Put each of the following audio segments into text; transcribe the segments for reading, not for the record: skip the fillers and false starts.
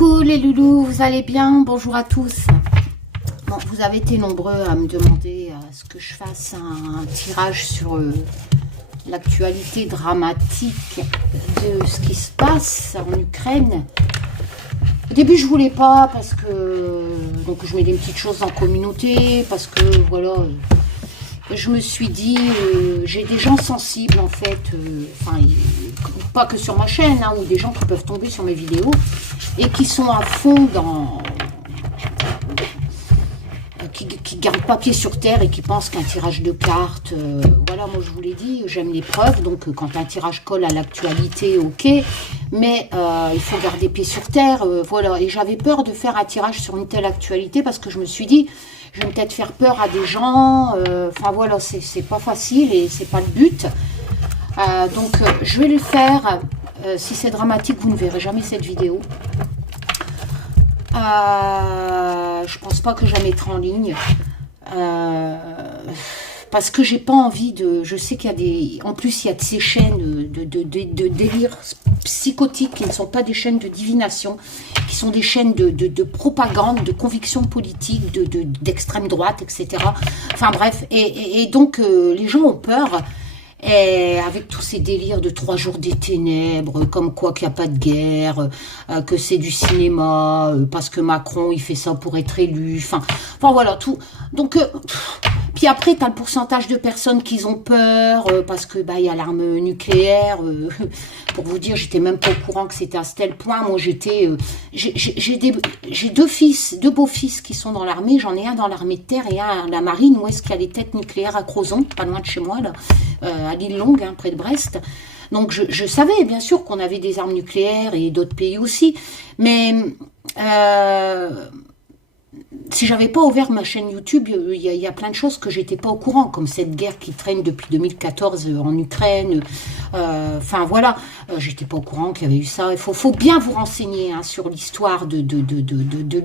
Coucou les loulous, vous allez bien? Bonjour à tous. Bon, vous avez été nombreux à me demander à ce que je fasse un tirage sur l'actualité dramatique de ce qui se passe en Ukraine. Au début, je voulais pas parce que donc je mets des petites choses en communauté parce que voilà, je me suis dit j'ai des gens sensibles en fait, enfin pas que sur ma chaîne, hein, ou des gens qui peuvent tomber sur mes vidéos et qui sont à fond dans qui gardent pas pied sur terre et qui pensent qu'un tirage de cartes, voilà, moi je vous l'ai dit, j'aime les preuves, donc quand un tirage colle à l'actualité, ok, mais il faut garder pied sur terre, voilà, et j'avais peur de faire un tirage sur une telle actualité parce que je me suis dit, je vais peut-être faire peur à des gens, enfin voilà, c'est pas facile et c'est pas le but, donc je vais le faire, si c'est dramatique, vous ne verrez jamais cette vidéo. Je pense pas que je la mettrai en ligne parce que j'ai pas envie de. Je sais qu'il y a des. En plus, il y a de ces chaînes de délire psychotique qui ne sont pas des chaînes de divination, qui sont des chaînes de propagande, de conviction politique, d'extrême droite, etc. Enfin bref, et donc les gens ont peur. Et avec tous ces délires de 3 jours des ténèbres, comme quoi qu'il n'y a pas de guerre, que c'est du cinéma, parce que Macron il fait ça pour être élu, enfin voilà tout. Donc puis après tu as le pourcentage de personnes qui ont peur parce que bah il y a l'arme nucléaire. Pour vous dire, j'étais même pas au courant que c'était à ce tel point. Moi j'étais, j'ai deux beaux-fils qui sont dans l'armée. J'en ai un dans l'armée de terre et un à la marine où est-ce qu'il y a les têtes nucléaires à Crozon, pas loin de chez moi là. À l'île Longue, hein, près de Brest. Donc je savais bien sûr qu'on avait des armes nucléaires et d'autres pays aussi, mais si j'avais pas ouvert ma chaîne YouTube, il y a plein de choses que j'étais pas au courant, comme cette guerre qui traîne depuis 2014 en Ukraine. Enfin voilà, j'étais pas au courant qu'il y avait eu ça. Il faut bien vous renseigner hein, sur l'histoire de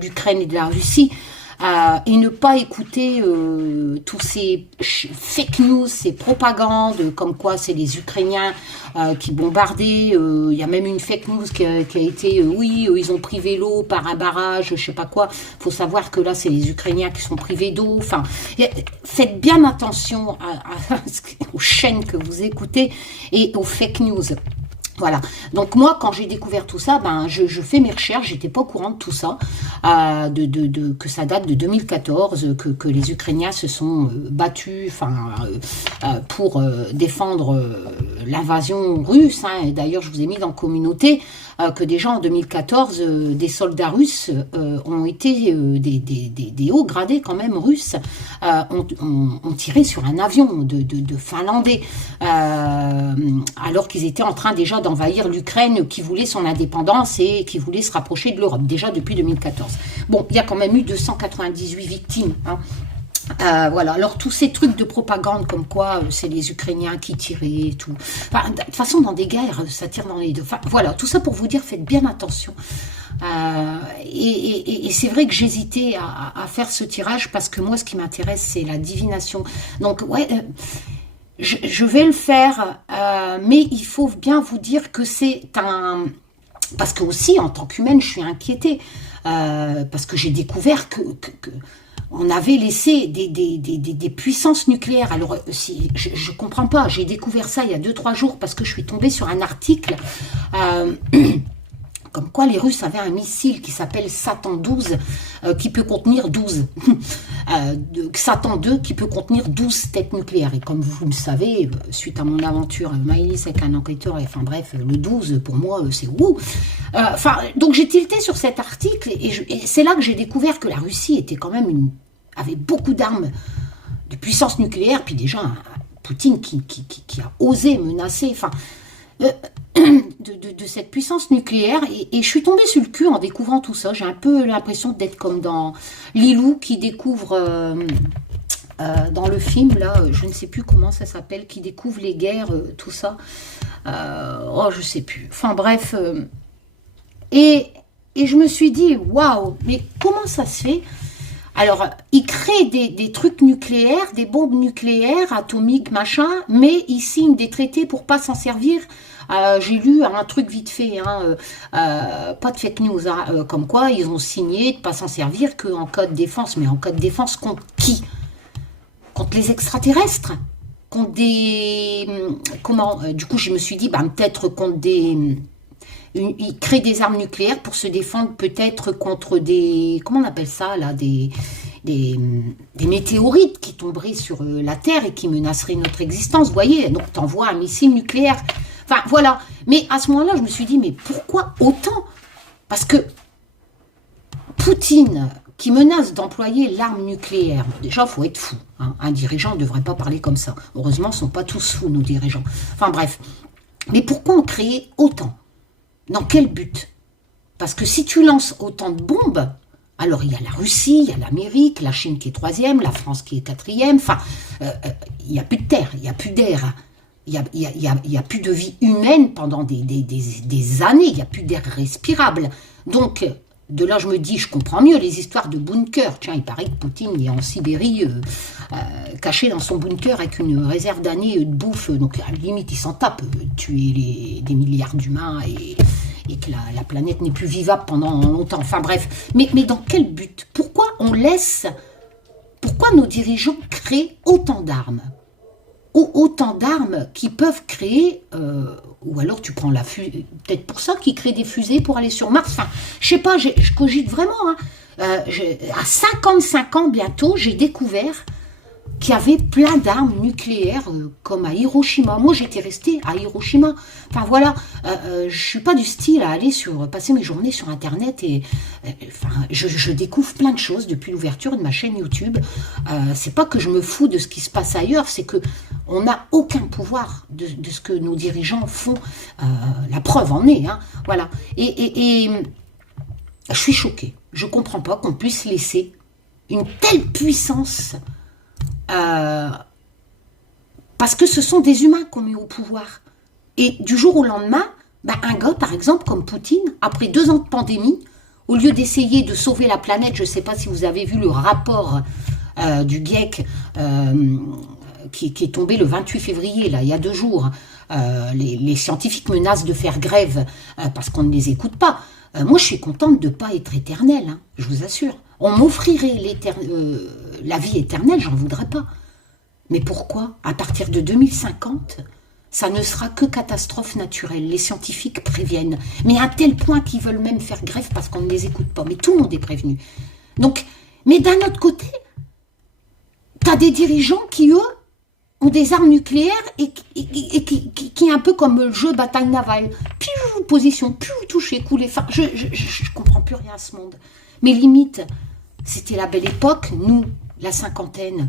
l'Ukraine et de la Russie. Et ne pas écouter tous ces fake news, ces propagandes, comme quoi c'est les Ukrainiens qui bombardaient. Il y a même une fake news qui a été, oui, ils ont privé l'eau par un barrage, je sais pas quoi. Faut savoir que là, c'est les Ukrainiens qui sont privés d'eau. Enfin, faites bien attention aux chaînes que vous écoutez et aux fake news. Voilà, donc moi quand j'ai découvert tout ça, ben je fais mes recherches, j'étais pas au courant de tout ça, que ça date de 2014, que les Ukrainiens se sont battus, enfin pour défendre l'invasion russe. Hein, et d'ailleurs je vous ai mis dans la communauté que déjà en 2014, des soldats russes ont été des hauts gradés quand même russes, ont tiré sur un avion de Finlandais, alors qu'ils étaient en train déjà d'envahir l'Ukraine qui voulait son indépendance et qui voulait se rapprocher de l'Europe, déjà depuis 2014. Bon, il y a quand même eu 298 victimes, hein. Voilà, alors tous ces trucs de propagande comme quoi c'est les Ukrainiens qui tiraient et tout. Enfin, de toute façon, dans des guerres, ça tire dans les deux. Enfin, voilà, tout ça pour vous dire, faites bien attention. Et c'est vrai que j'hésitais à faire ce tirage parce que moi, ce qui m'intéresse, c'est la divination. Donc, ouais, je vais le faire, mais il faut bien vous dire que c'est un... Parce que aussi, en tant qu'humaine, je suis inquiétée. Parce que j'ai découvert que on avait laissé des puissances nucléaires. Alors, si, je ne comprends pas, j'ai découvert ça il y a 2-3 jours parce que je suis tombée sur un article comme quoi les Russes avaient un missile qui s'appelle Satan 12 qui peut contenir 12. Satan 2 qui peut contenir 12 têtes nucléaires. Et comme vous le savez, suite à mon aventure Maïlis avec un enquêteur, enfin bref, le 12 pour moi c'est ouh. Donc j'ai tilté sur cet article et c'est là que j'ai découvert que la Russie était quand même avait beaucoup d'armes de puissance nucléaire, puis déjà Poutine qui a osé menacer, enfin de cette puissance nucléaire et je suis tombée sur le cul en découvrant tout ça. J'ai un peu l'impression d'être comme dans Lilou qui découvre dans le film là, je ne sais plus comment ça s'appelle, qui découvre les guerres, tout ça. Oh, je sais plus. Enfin bref, et je me suis dit waouh, mais comment ça se fait Alors, ils créent des trucs nucléaires, des bombes nucléaires, atomiques, machin, mais ils signent des traités pour pas s'en servir. J'ai lu un truc vite fait, hein, pas de fake news, hein, comme quoi ils ont signé de pas s'en servir qu'en cas de défense. Mais en cas de défense contre qui? Contre les extraterrestres? Contre des... Comment du coup, je me suis dit, bah, peut-être contre des... Ils créent des armes nucléaires pour se défendre peut-être contre des... Comment on appelle ça, là? Des météorites qui tomberaient sur la Terre et qui menaceraient notre existence, vous voyez? Donc, t'envoies un missile nucléaire. Enfin, voilà. Mais à ce moment-là, je me suis dit, mais pourquoi autant? Parce que Poutine, qui menace d'employer l'arme nucléaire, déjà, il faut être fou. Hein. Un dirigeant ne devrait pas parler comme ça. Heureusement, ce ne sont pas tous fous, nos dirigeants. Enfin, bref. Mais pourquoi en créer autant? Dans quel but? Parce que si tu lances autant de bombes, alors il y a la Russie, il y a l'Amérique, la Chine qui est troisième, la France qui est quatrième, enfin, il n'y a plus de terre, il n'y a plus d'air, il n'y a plus de vie humaine pendant des années, il n'y a plus d'air respirable. Donc, de là, je me dis, je comprends mieux les histoires de bunkers. Tiens, il paraît que Poutine est en Sibérie, caché dans son bunker avec une réserve d'années de bouffe. Donc, à la limite, il s'en tape, tuer des milliards d'humains et que la planète n'est plus vivable pendant longtemps. Enfin, bref. Mais dans quel but? Pourquoi on laisse... Pourquoi nos dirigeants créent autant d'armes? Autant d'armes qui peuvent créer, ou alors tu prends la fusée, peut-être pour ça qu'ils créent des fusées pour aller sur Mars, enfin, je sais pas, je cogite vraiment, hein. À 55 ans bientôt, j'ai découvert qu'il y avait plein d'armes nucléaires, comme à Hiroshima. Moi, j'étais restée à Hiroshima. Enfin, voilà, je suis pas du style à aller passer mes journées sur Internet et enfin, je découvre plein de choses depuis l'ouverture de ma chaîne YouTube. C'est pas que je me fous de ce qui se passe ailleurs, c'est que on n'a aucun pouvoir de ce que nos dirigeants font. La preuve en est, hein, voilà. Et je suis choquée. Je comprends pas qu'on puisse laisser une telle puissance... parce que ce sont des humains qu'on met au pouvoir. Et du jour au lendemain, un gars, par exemple, comme Poutine, après 2 ans de pandémie, au lieu d'essayer de sauver la planète, je ne sais pas si vous avez vu le rapport du GIEC qui est tombé le 28 février, là, il y a 2 jours, les scientifiques menacent de faire grève parce qu'on ne les écoute pas. Moi, je suis contente de ne pas être éternelle, hein, je vous assure. On m'offrirait la vie éternelle, j'en voudrais pas. Mais pourquoi? À partir de 2050, ça ne sera que catastrophe naturelle. Les scientifiques préviennent. Mais à tel point qu'ils veulent même faire grève parce qu'on ne les écoute pas. Mais tout le monde est prévenu. Donc, mais d'un autre côté, tu as des dirigeants qui, eux, ont des armes nucléaires et qui est un peu comme le jeu bataille navale. Puis position, puis toucher, couler. Enfin, je comprends plus rien à ce monde. Mais limite, c'était la belle époque. Nous, la cinquantaine,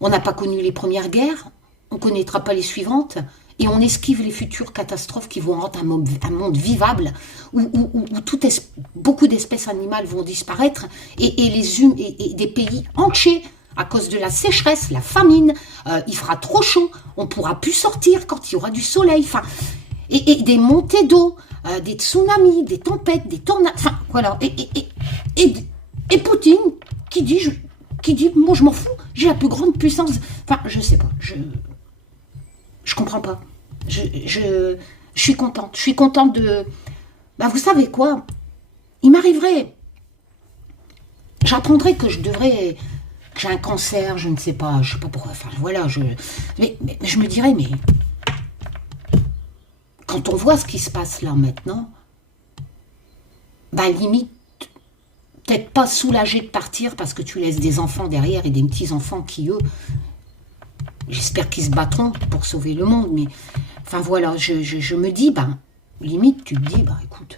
on n'a pas connu les premières guerres, on ne connaîtra pas les suivantes, et on esquive les futures catastrophes qui vont rendre un monde vivable, où beaucoup d'espèces animales vont disparaître, et des pays entiers, à cause de la sécheresse, la famine, il fera trop chaud, on ne pourra plus sortir quand il y aura du soleil, enfin, et des montées d'eau, des tsunamis, des tempêtes, des tornades, enfin, voilà, et Poutine qui dit, moi je m'en fous, j'ai la plus grande puissance, enfin, je sais pas, je comprends pas, je suis contente de, vous savez quoi, il m'arriverait, j'apprendrais que j'ai un cancer, je ne sais pas pourquoi, enfin, voilà, mais je me dirais, mais, quand on voit ce qui se passe là maintenant, limite, peut-être pas soulagé de partir parce que tu laisses des enfants derrière et des petits-enfants qui, eux, j'espère qu'ils se battront pour sauver le monde, mais, enfin voilà, je me dis, limite, tu te dis, écoute,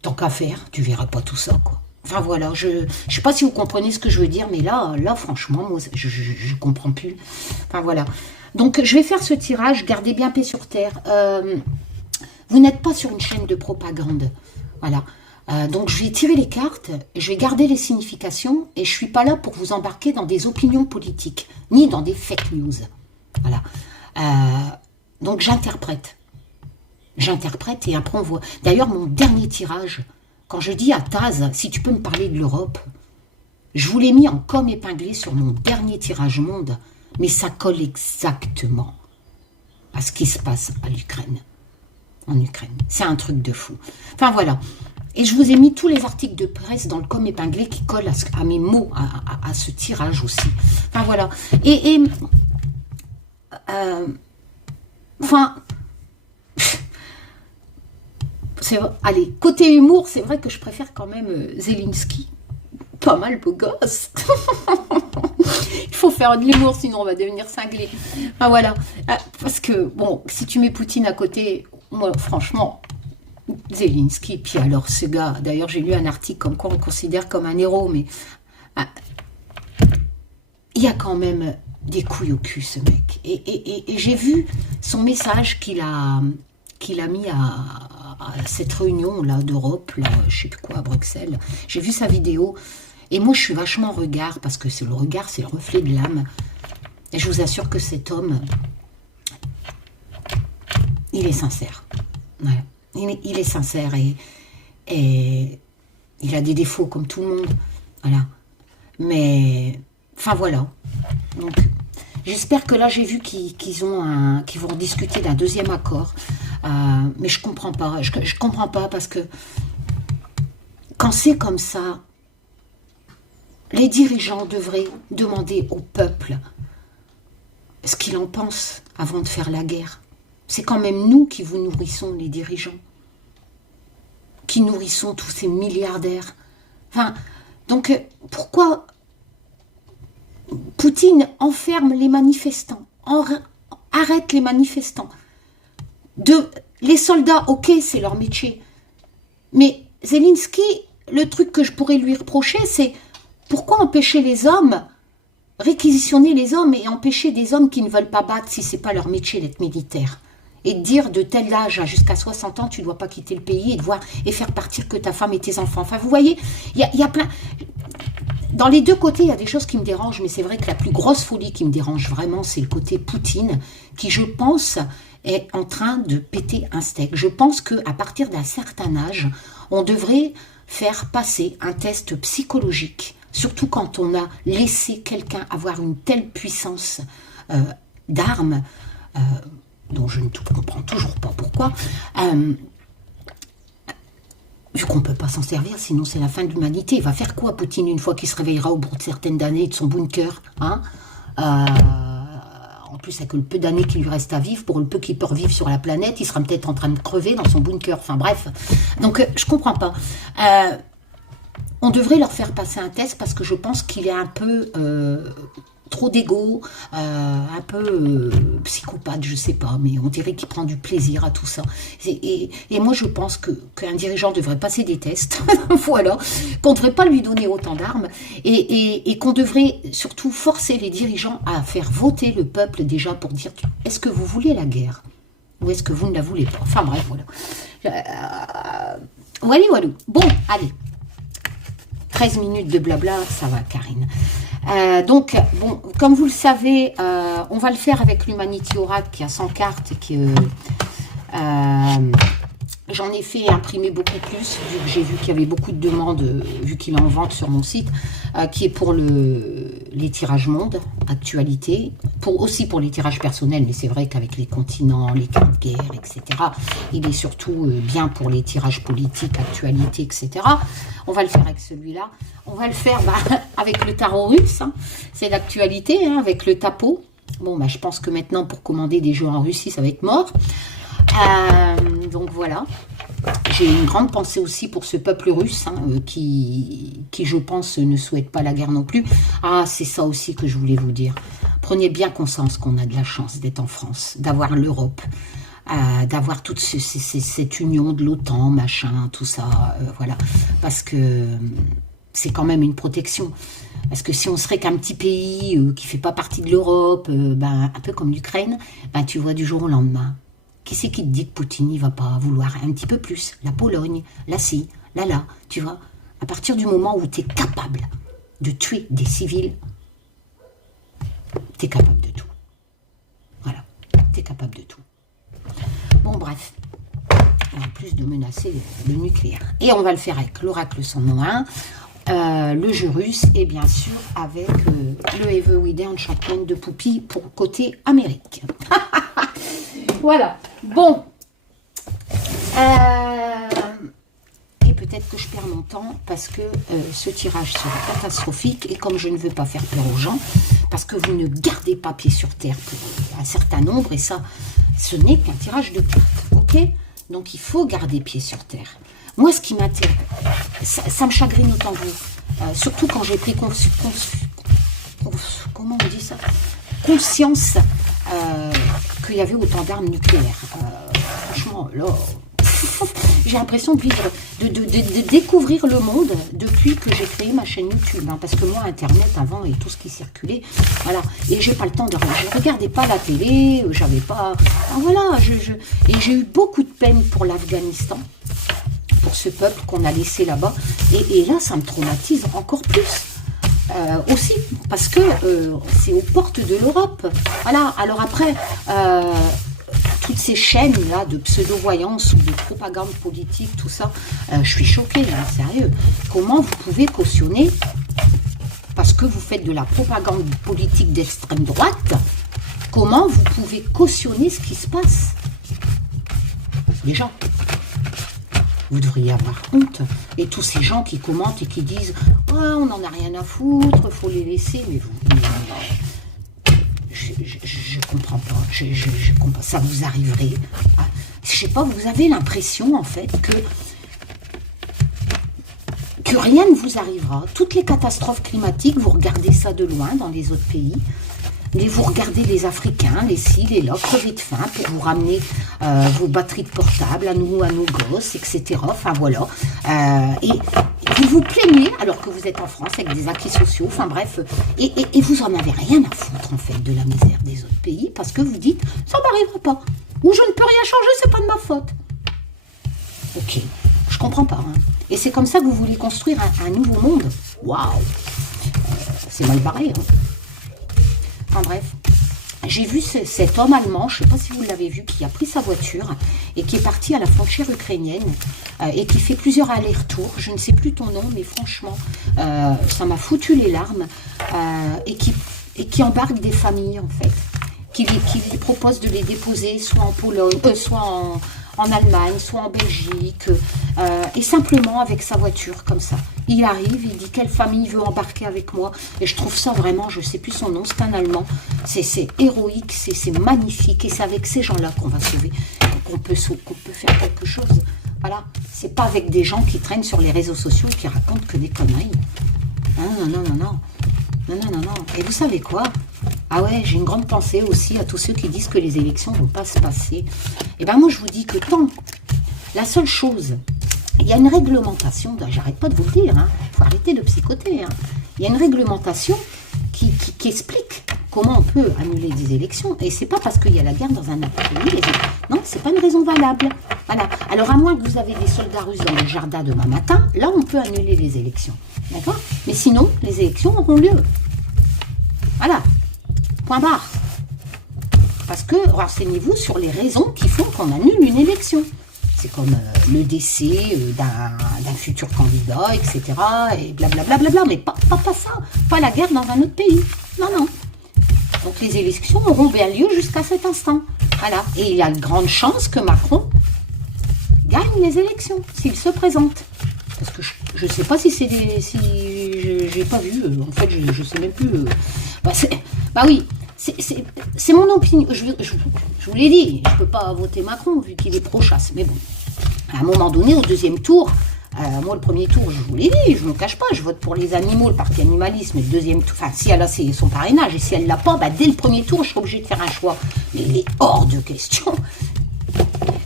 tant qu'à faire, tu verras pas tout ça, quoi. Enfin voilà, je sais pas si vous comprenez ce que je veux dire, mais là franchement, moi, je comprends plus. Enfin voilà. Donc, je vais faire ce tirage, gardez bien paix sur terre. Vous n'êtes pas sur une chaîne de propagande. Voilà. Donc, je vais tirer les cartes, je vais garder les significations, et je ne suis pas là pour vous embarquer dans des opinions politiques, ni dans des fake news. Voilà. Donc, j'interprète. J'interprète, et après, on voit... D'ailleurs, mon dernier tirage, quand je dis à Taz, si tu peux me parler de l'Europe, je vous l'ai mis en com épinglé sur mon dernier tirage monde, mais ça colle exactement à ce qui se passe à l'Ukraine. En Ukraine. C'est un truc de fou. Enfin voilà. Et je vous ai mis tous les articles de presse dans le com épinglé qui collent à mes mots, à ce tirage aussi. Enfin voilà. Enfin, allez, côté humour, c'est vrai que je préfère quand même Zelensky. Pas mal beau gosse. Il faut faire de l'humour, sinon on va devenir cinglé. Enfin voilà. Parce que, bon, si tu mets Poutine à côté, moi, franchement, Zelensky, puis alors ce gars, d'ailleurs j'ai lu un article comme quoi on le considère comme un héros, mais il y a quand même des couilles au cul ce mec. Et j'ai vu son message qu'il a mis à cette réunion là d'Europe, là, je sais plus quoi, à Bruxelles. J'ai vu sa vidéo et moi je suis vachement regard, parce que c'est le regard, c'est le reflet de l'âme. Et je vous assure que cet homme, il est sincère. Ouais. Il est sincère et il a des défauts comme tout le monde. Voilà. Mais, enfin voilà. Donc, j'espère que là, j'ai vu qu'ils vont discuter d'un deuxième accord. Mais je comprends pas. Je comprends pas parce que quand c'est comme ça, les dirigeants devraient demander au peuple ce qu'il en pense avant de faire la guerre. C'est quand même nous qui vous nourrissons, les dirigeants, qui nourrissons tous ces milliardaires. Enfin, donc, pourquoi Poutine enferme les manifestants, arrête les manifestants? Les soldats, ok, c'est leur métier. Mais Zelensky, le truc que je pourrais lui reprocher, c'est pourquoi empêcher les hommes, réquisitionner les hommes et empêcher des hommes qui ne veulent pas battre si c'est pas leur métier d'être militaire? Et dire de tel âge jusqu'à 60 ans, tu ne dois pas quitter le pays et faire partir que ta femme et tes enfants. Enfin, vous voyez, il y a plein... Dans les deux côtés, il y a des choses qui me dérangent, mais c'est vrai que la plus grosse folie qui me dérange vraiment, c'est le côté Poutine, qui, je pense, est en train de péter un steak. Je pense qu'à partir d'un certain âge, on devrait faire passer un test psychologique, surtout quand on a laissé quelqu'un avoir une telle puissance d'armes, dont je ne comprends toujours pas pourquoi, vu qu'on ne peut pas s'en servir, sinon c'est la fin de l'humanité. Il va faire quoi, Poutine, une fois qu'il se réveillera au bout de certaines années de son bunker, hein? En plus, avec le peu d'années qu'il lui reste à vivre, pour le peu qu'il peut revivre sur la planète, il sera peut-être en train de crever dans son bunker. Enfin bref, donc je comprends pas. On devrait leur faire passer un test parce que je pense qu'il est un peu trop d'ego, un peu psychopathe, je sais pas, mais on dirait qu'il prend du plaisir à tout ça. Et moi, je pense qu'un dirigeant devrait passer des tests, voilà, qu'on ne devrait pas lui donner autant d'armes, et qu'on devrait surtout forcer les dirigeants à faire voter le peuple déjà pour dire, est-ce que vous voulez la guerre ou est-ce que vous ne la voulez pas? Enfin bref, voilà. Voilà. Bon, allez. 13 minutes de blabla, ça va, Karine. Donc, bon, comme vous le savez, on va le faire avec l'Humanity Oracle qui a 100 cartes. J'en ai fait imprimer beaucoup plus, vu que j'ai vu qu'il y avait beaucoup de demandes, vu qu'il est en vente sur mon site, qui est pour les tirages monde, actualité, aussi pour les tirages personnels, mais c'est vrai qu'avec les continents, les cartes de guerre, etc., il est surtout bien pour les tirages politiques, actualité, etc. On va le faire avec celui-là. On va le faire avec le tarot russe, hein. C'est l'actualité, hein, avec le tapo. Bon, je pense que maintenant, pour commander des jeux en Russie, ça va être mort. Donc voilà, j'ai une grande pensée aussi pour ce peuple russe, hein, qui je pense ne souhaite pas la guerre non plus. Ah, c'est ça aussi que je voulais vous dire. Prenez bien conscience qu'on a de la chance d'être en France, d'avoir l'Europe, d'avoir toute cette union de l'OTAN, machin, tout ça, voilà, parce que c'est quand même une protection. Parce que si on serait qu'un petit pays qui fait pas partie de l'Europe, un peu comme l'Ukraine, tu vois du jour au lendemain. Qui c'est qui te dit que Poutine, il va pas vouloir un petit peu plus? La Pologne, la ci, là, tu vois. À partir du moment où tu es capable de tuer des civils, tu es capable de tout. Voilà, tu es capable de tout. Bon, bref. en plus de menacer le nucléaire. Et on va le faire avec l'oracle sans nom 1, le jeu russe et bien sûr avec le Everyday Enchantment de Poupie pour côté Amérique. Voilà. Bon. Et peut-être que je perds mon temps parce que ce tirage sera catastrophique et comme je ne veux pas faire peur aux gens, parce que vous ne gardez pas pied sur terre pour un certain nombre et ça, ce n'est qu'un tirage de cartes. Ok? Donc il faut garder pied sur terre. Moi, ce qui m'intéresse, ça me chagrine autant que vous. Surtout quand j'ai pris comment on dit ça, conscience qu'il y avait autant d'armes nucléaires. Franchement, là, j'ai l'impression de vivre, de découvrir le monde depuis que j'ai créé ma chaîne YouTube. Hein, parce que moi, Internet avant et tout ce qui circulait, voilà. Et j'ai pas le temps de regarder. Je regardais pas la télé, j'avais pas. Ah, voilà, et j'ai eu beaucoup de peine pour l'Afghanistan, pour ce peuple qu'on a laissé là-bas. Et là, ça me traumatise encore plus. Aussi, parce que c'est aux portes de l'Europe. Voilà, alors après, toutes ces chaînes-là de pseudo-voyance ou de propagande politique, tout ça, je suis choquée, hein, sérieux. Comment vous pouvez cautionner, parce que vous faites de la propagande politique d'extrême droite, comment vous pouvez cautionner ce qui se passe? Les gens, vous devriez avoir honte. Et tous ces gens qui commentent et qui disent « Oh, on n'en a rien à foutre, il faut les laisser. » Mais vous... Je comprends pas. Je comprends. Ça vous arriverait. Je sais pas, vous avez l'impression, en fait, que rien ne vous arrivera. Toutes les catastrophes climatiques, vous regardez ça de loin dans les autres pays. Et vous regardez les Africains, les ci, les là, crever de faim pour vous ramener vos batteries de portable à nos gosses, etc. Enfin voilà. Et vous vous plaignez alors que vous êtes en France avec des acquis sociaux, enfin bref. Et vous en avez rien à foutre en fait de la misère des autres pays parce que vous dites ça m'arrivera pas. Ou je ne peux rien changer, c'est pas de ma faute. Ok, je comprends pas. Hein. Et c'est comme ça que vous voulez construire un nouveau monde. Waouh, c'est mal barré. Hein. Enfin bref, j'ai vu cet homme allemand, je ne sais pas si vous l'avez vu, qui a pris sa voiture et qui est parti à la frontière ukrainienne et qui fait plusieurs allers-retours. Je ne sais plus ton nom, mais franchement, ça m'a foutu les larmes. Et qui embarque des familles, en fait, qui lui propose de les déposer soit en Pologne, soit en Allemagne, soit en Belgique, et simplement avec sa voiture, comme ça. Il arrive, il dit quelle famille veut embarquer avec moi, et je trouve ça vraiment, je ne sais plus son nom, c'est un Allemand, c'est héroïque, c'est magnifique, et c'est avec ces gens-là qu'on va sauver, qu'on peut faire quelque chose. Voilà, c'est pas avec des gens qui traînent sur les réseaux sociaux et qui racontent que des conneries. Non, non, non, non. Non, non, non, non. Et vous savez quoi? Ah ouais, j'ai une grande pensée aussi à tous ceux qui disent que les élections ne vont pas se passer. Et bien moi, je vous dis que tant, la seule chose, il y a une réglementation, j'arrête pas de vous le dire, hein, faut arrêter de psychoter. Hein. Il y a une réglementation qui explique comment on peut annuler des élections. Et c'est pas parce qu'il y a la guerre dans un pays. Non, c'est pas une raison valable. Voilà. Alors à moins que vous avez des soldats russes dans le jardin demain matin, là on peut annuler les élections. D'accord? Mais sinon, les élections auront lieu. Voilà. Point barre. Parce que renseignez-vous sur les raisons qui font qu'on annule une élection. C'est comme le décès d'un futur candidat, etc. Et blablabla. Mais pas ça. Pas la guerre dans un autre pays. Non, non. Donc les élections auront bien lieu jusqu'à cet instant. Voilà. Et il y a de grandes chances que Macron gagne les élections, s'il se présente. Parce que je ne sais pas si c'est des... Si j'ai pas vu. En fait, je ne sais même plus. Bah oui. C'est mon opinion. Je vous l'ai dit, je ne peux pas voter Macron vu qu'il est pro-chasse. Mais bon, à un moment donné, au deuxième tour, moi le premier tour, je vous l'ai dit, je ne me cache pas, je vote pour les animaux, le parti animalisme. Et le deuxième tour, enfin, si elle a son parrainage et si elle ne l'a pas, bah, dès le premier tour, je serai obligée de faire un choix. Mais il est hors de question.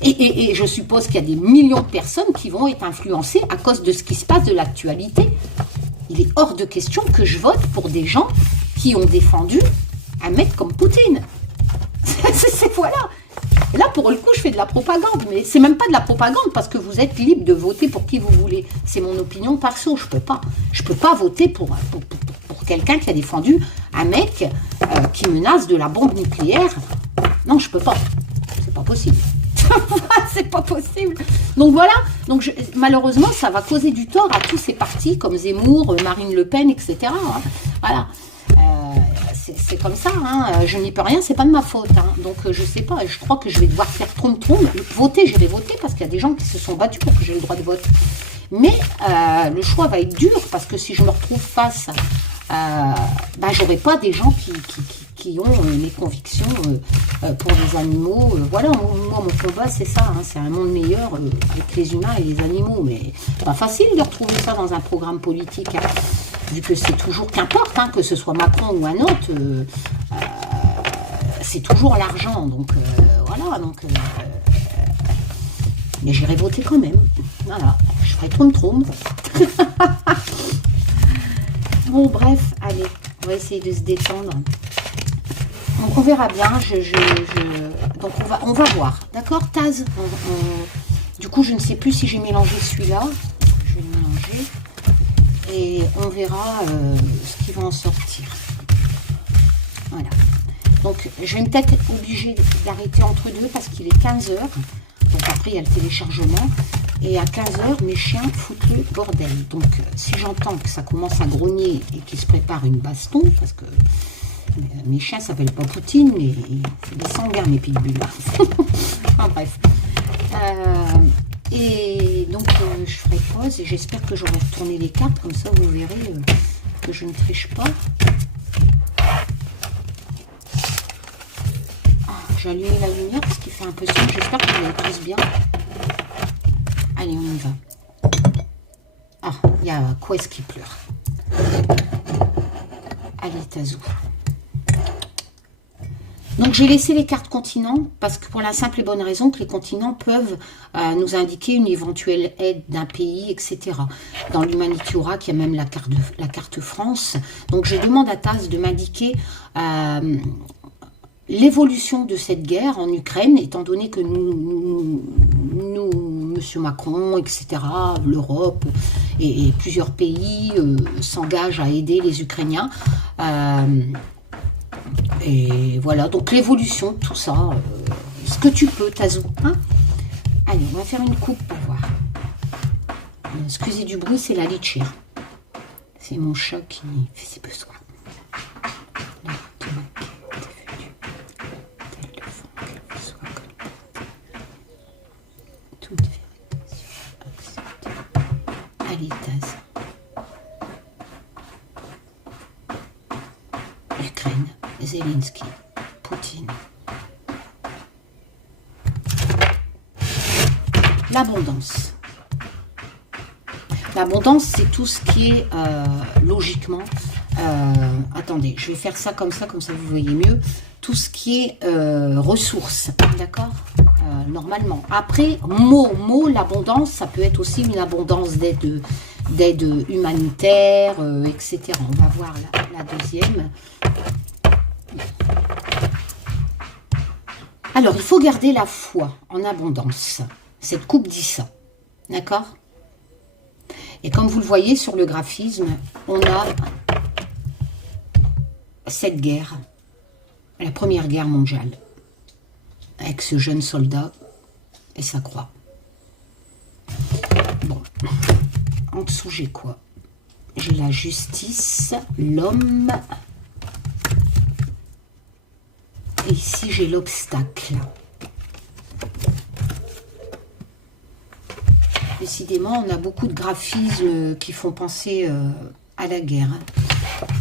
Et je suppose qu'il y a des millions de personnes qui vont être influencées à cause de ce qui se passe, de l'actualité. Il est hors de question que je vote pour des gens qui ont défendu un mec comme Poutine. Voilà. Là, pour le coup, je fais de la propagande, mais c'est même pas de la propagande parce que vous êtes libre de voter pour qui vous voulez. C'est mon opinion perso, je peux pas. Je peux pas voter pour quelqu'un qui a défendu un mec qui menace de la bombe nucléaire. Non, je peux pas. C'est pas possible. C'est pas possible. Donc voilà, donc malheureusement, ça va causer du tort à tous ces partis comme Zemmour, Marine Le Pen, etc. Hein. Voilà. C'est comme ça, hein. Je n'y peux rien, c'est pas de ma faute. Hein. Donc je sais pas, je crois que je vais devoir faire trompe-trompe. Voter, j'irai voter parce qu'il y a des gens qui se sont battus pour que j'ai le droit de vote. Mais le choix va être dur parce que si je me retrouve face, j'aurai pas des gens qui ont mes convictions pour les animaux. Voilà, moi mon combat c'est ça, hein, c'est un monde meilleur avec les humains et les animaux. Mais c'est pas facile de retrouver ça dans un programme politique, hein, vu que c'est toujours, qu'importe, hein, que ce soit Macron ou un autre, c'est toujours l'argent. Donc voilà, donc... mais j'irai voter quand même. Voilà, je ferai trompe-trompe. Bon, bref, allez, on va essayer de se détendre. Donc, on verra bien. Donc, on va voir. D'accord, Taz Du coup, je ne sais plus si j'ai mélangé celui-là. Je vais le mélanger. Et on verra ce qui va en sortir. Voilà. Donc, je vais peut-être être obligée d'arrêter entre deux parce qu'il est 15 h. Donc après, il y a le téléchargement. Et à 15 h, mes chiens foutent le bordel. Donc, si j'entends que ça commence à grogner et qu'ils se préparent une baston, parce que mes chiens ne s'appellent pas Poutine, mais c'est des sanguins, mes pitbulls. Enfin, bref. Et donc, je ferai pause et j'espère que j'aurai retourné les cartes. Comme ça, vous verrez que je ne triche pas. J'ai allumé la lumière parce qu'il fait un peu sombre. J'espère que vous allez tous bien. Allez, on y va. Ah, il y a Quest qui pleure. Allez, Tazou. Donc, j'ai laissé les cartes continents parce que pour la simple et bonne raison que les continents peuvent nous indiquer une éventuelle aide d'un pays, etc. Dans l'Humanity Oracle, il y a même la carte France. Donc, je demande à Taz de m'indiquer l'évolution de cette guerre en Ukraine, étant donné que nous M. Macron, etc., l'Europe et plusieurs pays s'engagent à aider les Ukrainiens. Et voilà, donc l'évolution, tout ça, ce que tu peux, Tazou. Hein, allez, on va faire une coupe pour voir. Excusez du bruit, c'est la litière. C'est mon chat qui fait ses besoins. Allez, Taz. Ukraine, Zelensky, Poutine. L'abondance. L'abondance, c'est tout ce qui est logiquement... attendez, je vais faire ça, comme ça vous voyez mieux. Tout ce qui est ressources, d'accord, normalement. Après, l'abondance, ça peut être aussi une abondance d'aide humanitaire, etc. On va voir la deuxième. Alors, il faut garder la foi en abondance. Cette coupe dit ça, d'accord? Et comme vous le voyez sur le graphisme, on a cette guerre, la première guerre mondiale, avec ce jeune soldat et sa croix. Bon, en dessous j'ai quoi? J'ai la justice, l'homme, et ici j'ai l'obstacle. Décidément, on a beaucoup de graphismes qui font penser à la guerre.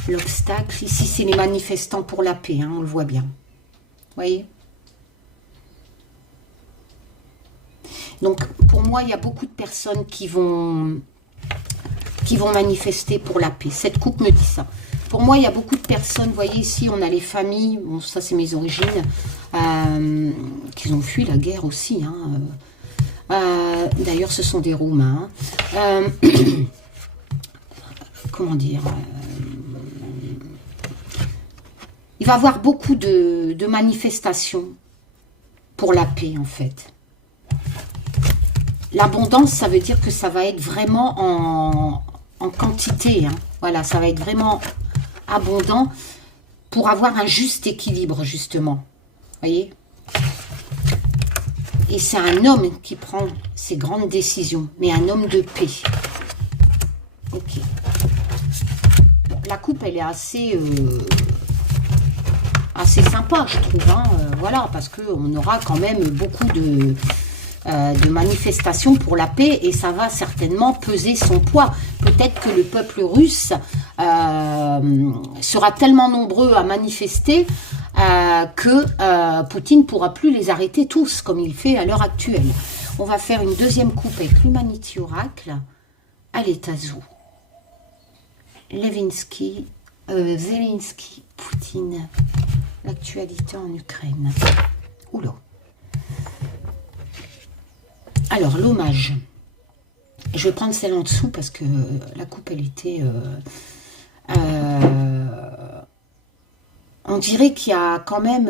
L'obstacle, ici c'est les manifestants pour la paix, hein, on le voit bien. Vous voyez? Donc pour moi, il y a beaucoup de personnes qui vont manifester pour la paix. Cette coupe me dit ça. Pour moi, il y a beaucoup de personnes, vous voyez ici, on a les familles, bon ça c'est mes origines, qui ont fui la guerre aussi. Hein, d'ailleurs, ce sont des Roumains. Comment dire, il va y avoir beaucoup de manifestations pour la paix, en fait. L'abondance, ça veut dire que ça va être vraiment en quantité. Hein. Voilà, ça va être vraiment abondant pour avoir un juste équilibre, justement. Vous voyez? Et c'est un homme qui prend ces grandes décisions, mais un homme de paix. Ok. Bon, la coupe, elle est assez sympa, je trouve. Hein, voilà, parce qu'on aura quand même beaucoup de manifestations pour la paix et ça va certainement peser son poids. Peut-être que le peuple russe sera tellement nombreux à manifester que Poutine ne pourra plus les arrêter tous, comme il fait à l'heure actuelle. On va faire une deuxième coupe avec l'Humanity Oracle. Allez, Tazou. Levinsky, Zelensky, Poutine. L'actualité en Ukraine. Oula. Alors, l'hommage. Je vais prendre celle en dessous parce que la coupe, elle était... on dirait qu'il y a quand même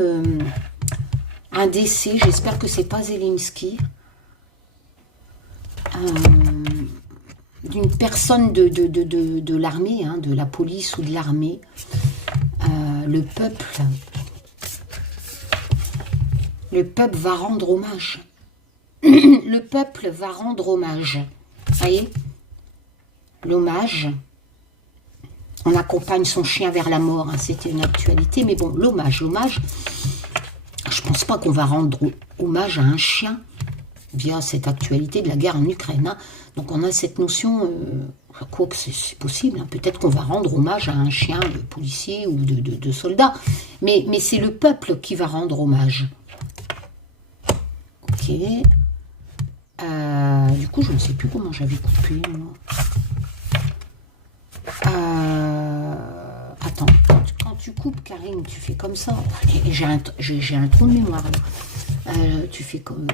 un décès. J'espère que c'est pas Zelensky. D'une personne de l'armée, hein, de la police ou de l'armée. Le peuple va rendre hommage. Le peuple va rendre hommage. Vous voyez? L'hommage. On accompagne son chien vers la mort. Hein, c'était une actualité. Mais bon, l'hommage. Je pense pas qu'on va rendre hommage à un chien via cette actualité de la guerre en Ukraine. Hein. Donc on a cette notion, quoi que c'est possible. Hein, peut-être qu'on va rendre hommage à un chien de policier ou de soldat. Mais c'est le peuple qui va rendre hommage. Ok. Du coup, je ne sais plus comment j'avais coupé. Attends, quand tu coupes, Karine, tu fais comme ça. J'ai un trou de mémoire. Tu fais comme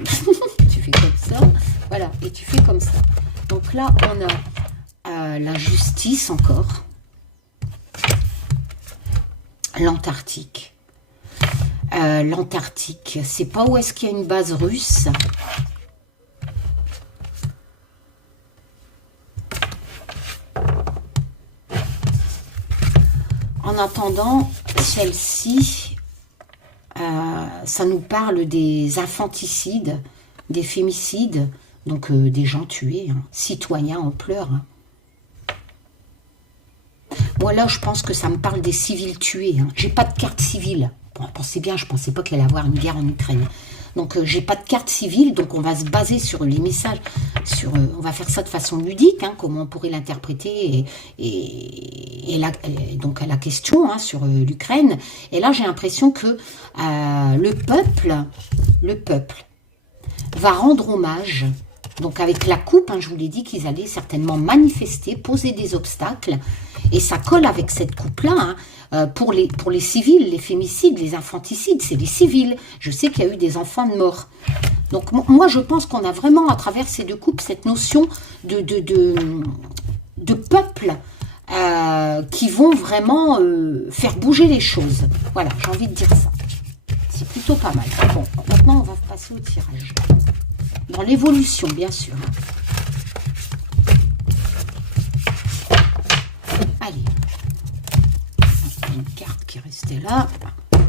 tu fais comme ça. Voilà, et tu fais comme ça. Donc là, on a la justice encore. L'Antarctique. L'Antarctique, c'est pas où est-ce qu'il y a une base russe. En attendant, celle-ci, ça nous parle des infanticides, des fémicides, donc des gens tués, hein, citoyens en pleurs. Hein. Moi là, je pense que ça me parle des civils tués. Hein. J'ai pas de carte civile. Bon, pensez bien, je pensais pas qu'il allait y avoir une guerre en Ukraine. Donc j'ai pas de carte civile, donc on va se baser sur les messages, on va faire ça de façon ludique, hein, comment on pourrait l'interpréter, et donc à la question hein, sur l'Ukraine. Et là j'ai l'impression que le peuple va rendre hommage, donc avec la coupe, hein, je vous l'ai dit qu'ils allaient certainement manifester, poser des obstacles, et ça colle avec cette coupe-là, hein. Pour les civils, les fémicides, les infanticides, c'est les civils. Je sais qu'il y a eu des enfants de mort. Donc moi, je pense qu'on a vraiment, à travers ces deux coupes, cette notion de peuple qui vont vraiment faire bouger les choses. Voilà, j'ai envie de dire ça. C'est plutôt pas mal. Bon, maintenant, on va passer au tirage. Dans l'évolution, bien sûr. Allez. Une carte qui restait là. Oh,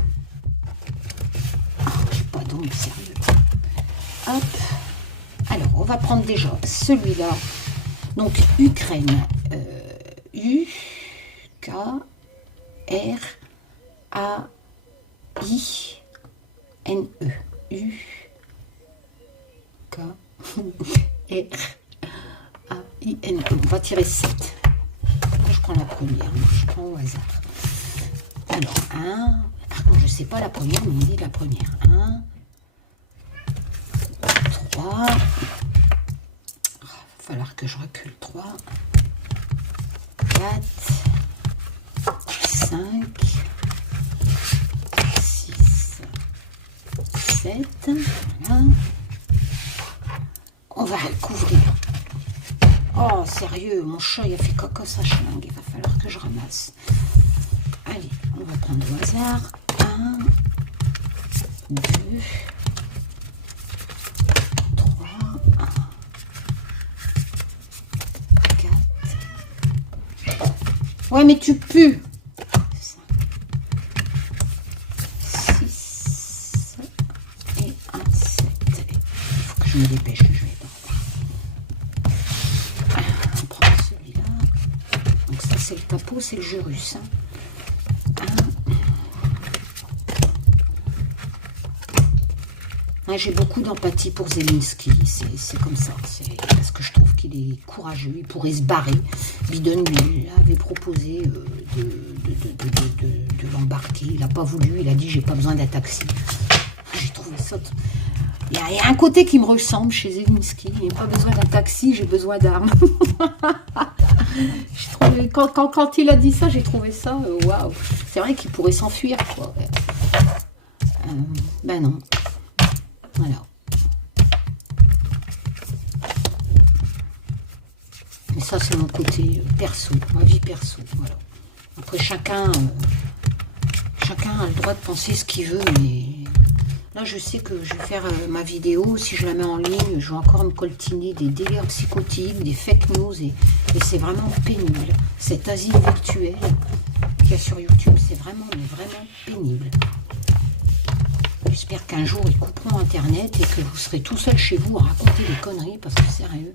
j'ai pas d'ongle, sérieux. Hop. Alors, on va prendre déjà celui-là. Donc, Ukraine. U-K-R-A-I-N-E. U-K-R-A-I-N-E. On va tirer 7. Je prends la première. Je prends au hasard. Alors, 1. Par contre, je ne sais pas la première, mais on dit la première. 1, 3. Il va falloir que je recule. 3, 4, 5, 6, 7. Voilà. On va recouvrir. Oh, sérieux, mon chat, il a fait coco sa chlingue. Il va falloir que je ramasse. Allez, on va prendre au hasard. 1, 2, 3, 4. Ouais, mais tu pues. 5, 6 et 1, 7. je me dépêche, je vais on prend celui-là. Donc ça c'est le capot, c'est le Jurus. J'ai beaucoup d'empathie pour Zelensky, c'est comme ça, parce que je trouve qu'il est courageux, il pourrait se barrer. Biden lui avait proposé de l'embarquer, il n'a pas voulu, il a dit j'ai pas besoin d'un taxi. J'ai trouvé ça... Il y a un côté qui me ressemble chez Zelensky, il n'y a pas besoin d'un taxi, j'ai besoin d'armes. Quand il a dit ça, j'ai trouvé ça, waouh, c'est vrai qu'il pourrait s'enfuir, quoi. Ben non. Voilà. Mais ça, c'est mon côté perso, ma vie perso. Voilà. Après, chacun a le droit de penser ce qu'il veut, mais là, je sais que je vais faire ma vidéo. Si je la mets en ligne, je vais encore me coltiner des délires psychotiques, des fake news, et c'est vraiment pénible. Cet asile virtuel qu'il y a sur YouTube, c'est vraiment pénible. J'espère qu'un jour, ils couperont Internet et que vous serez tout seul chez vous à raconter des conneries, parce que sérieux.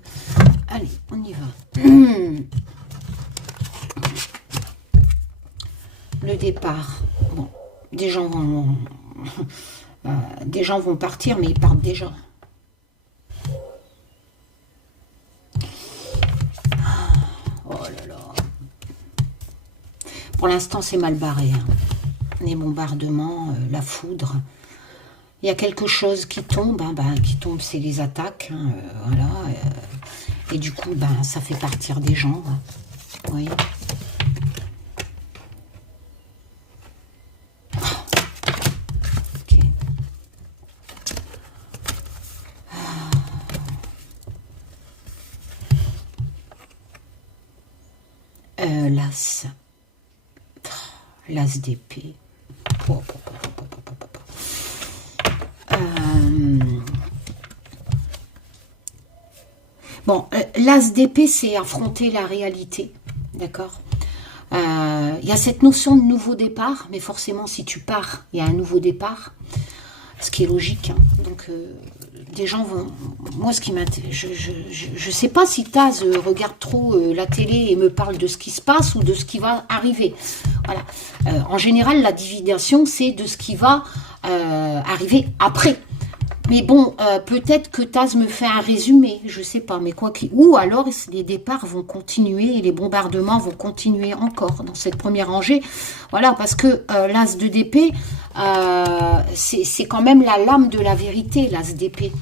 Allez, on y va. Le départ. Bon, des gens vont partir, mais ils partent déjà. Oh là là. Pour l'instant, c'est mal barré. Hein. Les bombardements, la foudre. Il y a quelque chose qui tombe, qui tombe, c'est les attaques, voilà, et du coup, ça fait partir des gens, vous voyez. Ok. L'as d'épée. Bon, l'as d'épée, c'est affronter la réalité, d'accord. Il y a cette notion de nouveau départ, mais forcément, si tu pars, il y a un nouveau départ, ce qui est logique. Hein. Donc, des gens vont... Moi, ce qui m'intéresse... Je sais pas si Taz regarde trop la télé et me parle de ce qui se passe ou de ce qui va arriver. Voilà. En général, la divination, c'est de ce qui va arriver après. Mais bon, peut-être que Taz me fait un résumé, je sais pas, mais quoi qu'il... Ou alors, les départs vont continuer et les bombardements vont continuer encore dans cette première rangée. Voilà, parce que l'as de d'épée, c'est quand même la lame de la vérité, l'as d'épée.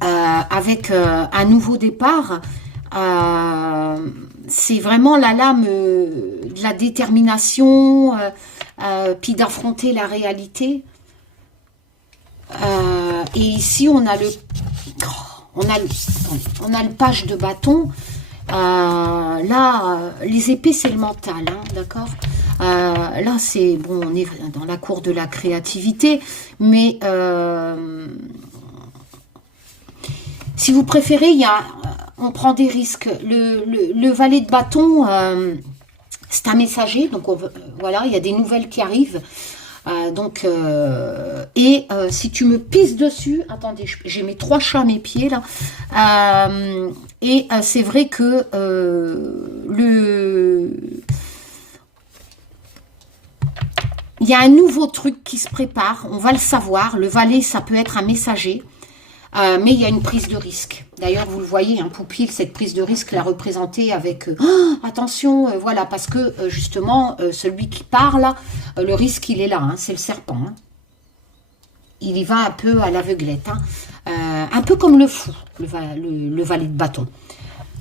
Avec un nouveau départ, c'est vraiment la lame de la détermination, puis d'affronter la réalité. Et ici on a le page de bâton. Là les épées c'est le mental, hein, d'accord. Là c'est bon, on est dans la cour de la créativité, mais si vous préférez, on prend des risques. Le valet de bâton, c'est un messager, donc voilà, il y a des nouvelles qui arrivent. Si tu me pisses dessus, attendez, j'ai mes 3 chats à mes pieds là, c'est vrai que il y a un nouveau truc qui se prépare, on va le savoir. Le valet, ça peut être un messager, mais il y a une prise de risque. D'ailleurs, vous le voyez, Poupille, cette prise de risque l'a représentée avec attention, voilà, parce que justement, celui qui parle, le risque, il est là, hein, c'est le serpent. Hein. Il y va un peu à l'aveuglette, hein, un peu comme le fou, le valet de bâton.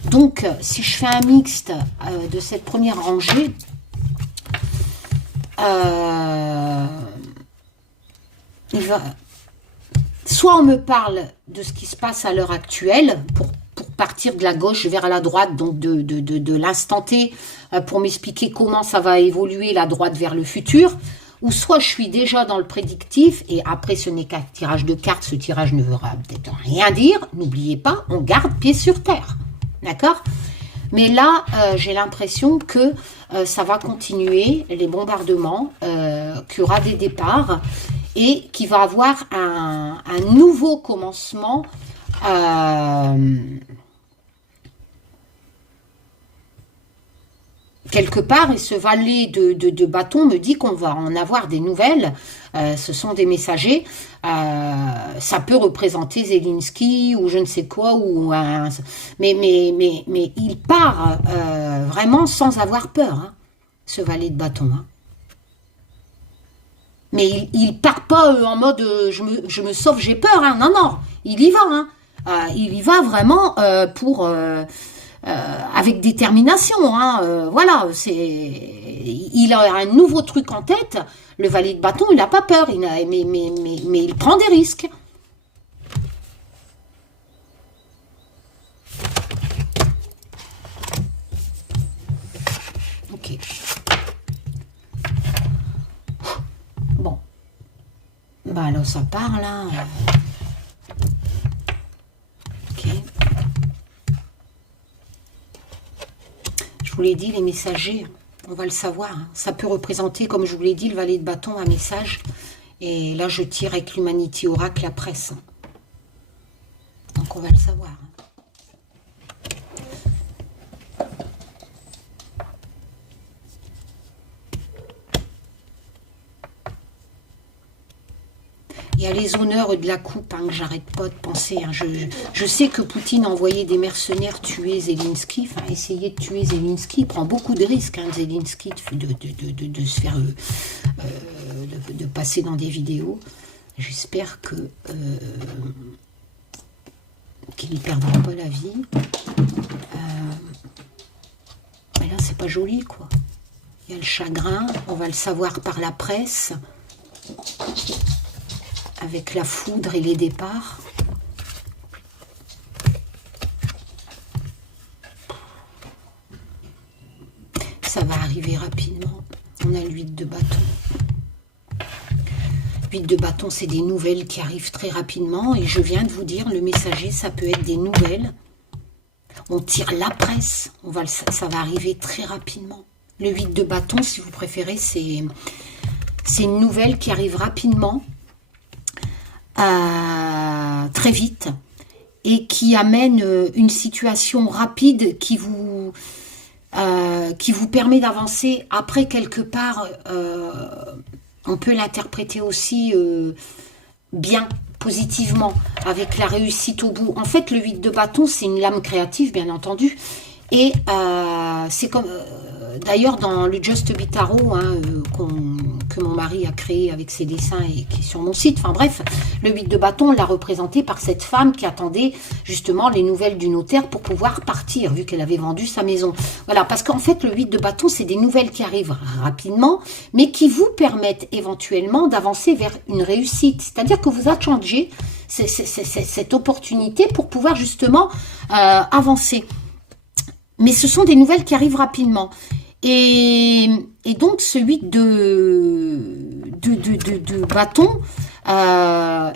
Donc, si je fais un mixte de cette première rangée, soit on me parle de ce qui se passe à l'heure actuelle, pour partir de la gauche vers la droite, donc de l'instant T, pour m'expliquer comment ça va évoluer la droite vers le futur, ou soit je suis déjà dans le prédictif, et après ce n'est qu'un tirage de cartes, ce tirage ne veut peut-être rien dire, n'oubliez pas, on garde pied sur terre, d'accord? Mais là, j'ai l'impression que ça va continuer, les bombardements, qu'il y aura des départs, et qui va avoir un nouveau commencement quelque part, et ce valet de bâton me dit qu'on va en avoir des nouvelles. Ce sont des messagers. Ça peut représenter Zelensky ou je ne sais quoi. Mais il part vraiment sans avoir peur, hein, ce valet de bâton. Hein. Mais il part pas en mode je me sauve, j'ai peur. Hein. Non, non, il y va. Hein. Il y va vraiment avec détermination, hein, voilà, il a un nouveau truc en tête. Le valet de bâton, il n'a pas peur, mais il prend des risques. Ok. Bon. Bah alors ça part là. Ok. Je vous l'ai dit, les messagers, on va le savoir. Hein. Ça peut représenter, comme je vous l'ai dit, le valet de bâton, un message. Et là, je tire avec l'Humanity Oracle, la presse. Donc, on va le savoir. Il y a les honneurs de la coupe, hein, que j'arrête pas de penser. Hein. Je sais que Poutine a envoyé des mercenaires tuer Zelensky, enfin essayer de tuer Zelensky. Il prend beaucoup de risques, hein, Zelensky, de se faire, de passer dans des vidéos. J'espère que qu'il ne perdra pas la vie. Mais là, c'est pas joli, quoi. Il y a le chagrin, on va le savoir par la presse. Avec la foudre et les départs. Ça va arriver rapidement. On a l'huile de bâton. L'huile de bâton, c'est des nouvelles qui arrivent très rapidement. Et je viens de vous dire, le messager, ça peut être des nouvelles. On tire la presse. Ça va arriver très rapidement. Le 8 de bâton, si vous préférez, c'est une nouvelle qui arrive rapidement. Très vite et qui amène une situation rapide qui vous permet d'avancer. Après, quelque part, on peut l'interpréter aussi bien, positivement, avec la réussite au bout. En fait, le 8 de bâton, c'est une lame créative, bien entendu, et c'est comme... D'ailleurs, dans le Just Be Tarot, hein, que mon mari a créé avec ses dessins et qui est sur mon site, enfin bref, le 8 de bâton, on l'a représenté par cette femme qui attendait justement les nouvelles du notaire pour pouvoir partir, vu qu'elle avait vendu sa maison. Voilà, parce qu'en fait, le 8 de bâton, c'est des nouvelles qui arrivent rapidement, mais qui vous permettent éventuellement d'avancer vers une réussite. C'est-à-dire que vous attendez cette opportunité pour pouvoir justement avancer. Mais ce sont des nouvelles qui arrivent rapidement. Et donc, ce 8 de bâton,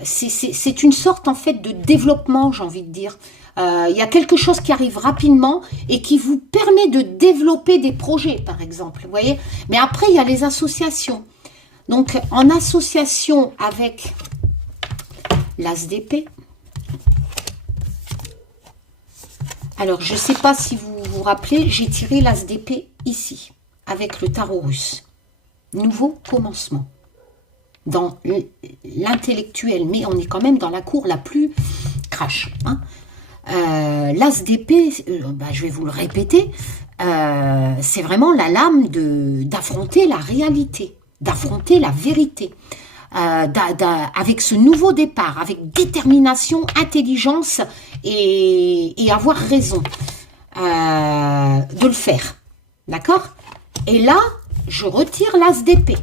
c'est une sorte, en fait, de développement, j'ai envie de dire. Il y a quelque chose qui arrive rapidement et qui vous permet de développer des projets, par exemple. Vous voyez ? Mais après, il y a les associations. Donc, en association avec l'As d'épée. Alors, je ne sais pas si vous vous rappelez, j'ai tiré l'As d'épée ici, avec le tarot russe. Nouveau commencement. Dans l'intellectuel, mais on est quand même dans la cour la plus crash. Hein. L'As d'épée, je vais vous le répéter, c'est vraiment la lame d'affronter la réalité, d'affronter la vérité. Avec ce nouveau départ, avec détermination, intelligence et avoir raison de le faire. D'accord? Et là, je retire l'As d'épée.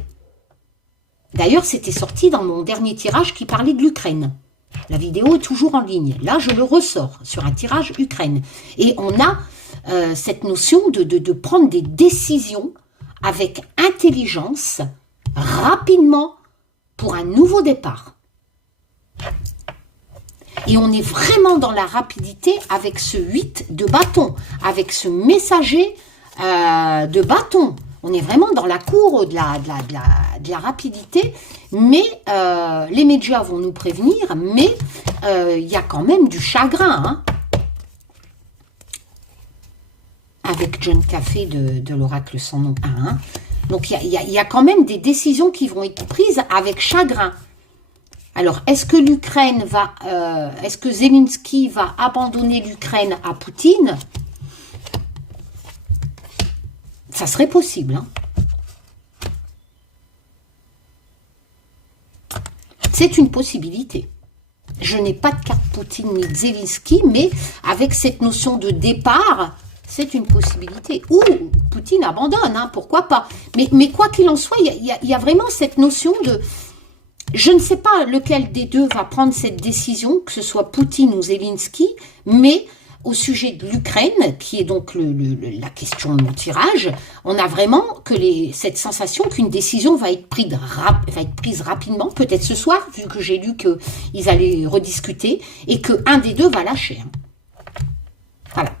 D'ailleurs, c'était sorti dans mon dernier tirage qui parlait de l'Ukraine. La vidéo est toujours en ligne. Là, je le ressors sur un tirage Ukraine. Et on a cette notion de prendre des décisions avec intelligence, rapidement, pour un nouveau départ. Et on est vraiment dans la rapidité avec ce 8 de bâton, avec ce messager de bâton. On est vraiment dans la cour de la rapidité, mais les médias vont nous prévenir, mais il y a quand même du chagrin, hein, avec John Café de l'Oracle sans nom 1. Hein. Donc, il y a quand même des décisions qui vont être prises avec chagrin. Alors, est-ce que l'Ukraine va... est-ce que Zelensky va abandonner l'Ukraine à Poutine? Ça serait possible, hein. C'est une possibilité. Je n'ai pas de carte Poutine ni de Zelensky, mais avec cette notion de départ, c'est une possibilité. Ou Poutine abandonne, hein, pourquoi pas. Mais quoi qu'il en soit, il y a vraiment cette notion de... Je ne sais pas lequel des deux va prendre cette décision, que ce soit Poutine ou Zelensky, mais au sujet de l'Ukraine, qui est donc la question de mon tirage, on a vraiment cette sensation qu'une décision va être prise rapidement, peut-être ce soir, vu que j'ai lu qu'ils allaient rediscuter, et qu'un des deux va lâcher. Hein. Voilà.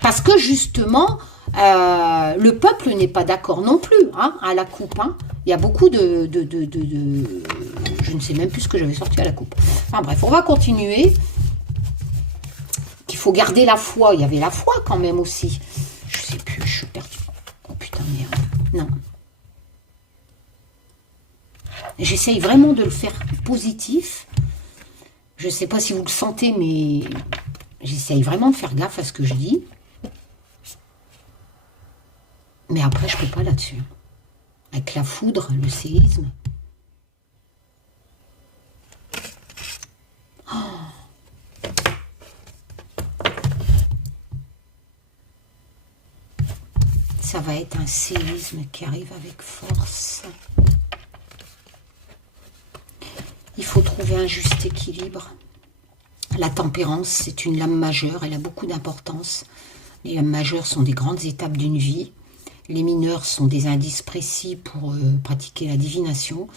Parce que justement, le peuple n'est pas d'accord non plus, hein, à la coupe. Hein. Il y a beaucoup de... Je ne sais même plus ce que j'avais sorti à la coupe. Enfin bref, on va continuer. Il faut garder la foi. Il y avait la foi quand même aussi. Je sais plus, je suis perdue. Oh putain, merde. Non. J'essaye vraiment de le faire positif. Je ne sais pas si vous le sentez, mais j'essaye vraiment de faire gaffe à ce que je dis. Mais après, je ne peux pas là-dessus. Avec la foudre, le séisme. Oh. Ça va être un séisme qui arrive avec force. Il faut trouver un juste équilibre. La tempérance, c'est une lame majeure, elle a beaucoup d'importance. Les lames majeures sont des grandes étapes d'une vie. Les mineurs sont des indices précis pour pratiquer la divination,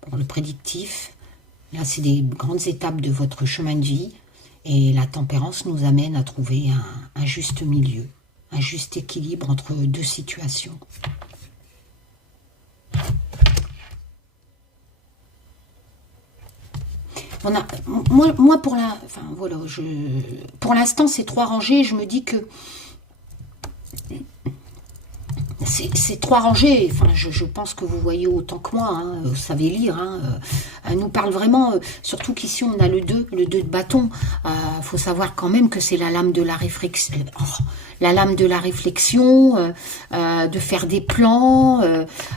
pour le prédictif. Là, c'est des grandes étapes de votre chemin de vie. Et la tempérance nous amène à trouver un juste milieu, un juste équilibre entre deux situations. On a, moi pour la, enfin voilà, pour l'instant c'est 3 rangées. Je me dis que ces 3 rangées, enfin je pense que vous voyez autant que moi, hein, vous savez lire, hein, elle nous parle vraiment, surtout qu'ici on a le 2 de bâton. Faut savoir quand même que c'est la lame de la réflexion, de faire des plans.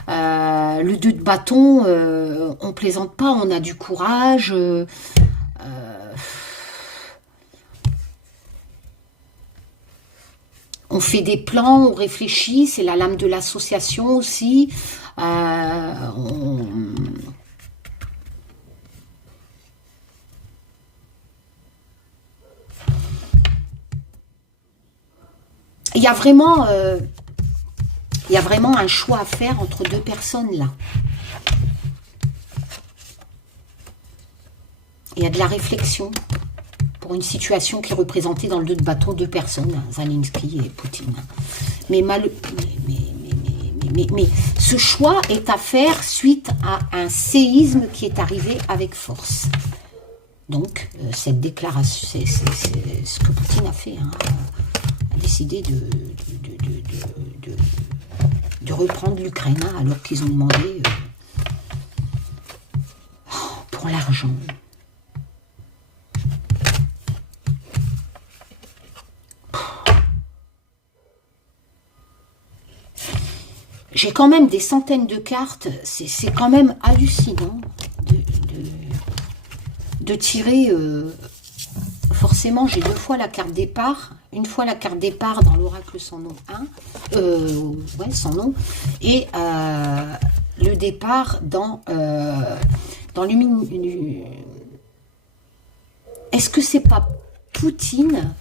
Le 2 de bâton, on plaisante pas, on a du courage. On fait des plans, on réfléchit, c'est la lame de l'association aussi. Il y a vraiment un choix à faire entre 2 personnes là. Il y a de la réflexion pour une situation qui est représentée dans le 2 de bâton, 2 personnes, Zelensky et Poutine. Mais ce choix est à faire suite à un séisme qui est arrivé avec force. Donc, cette déclaration, c'est ce que Poutine a fait, hein, a décidé de reprendre l'Ukraine, hein, alors qu'ils ont demandé pour l'argent. J'ai quand même des centaines de cartes, c'est quand même hallucinant de tirer, forcément j'ai 2 fois la carte départ, une fois la carte départ dans l'oracle sans nom 1, ouais, sans nom, et le départ dans est-ce que c'est pas Poutine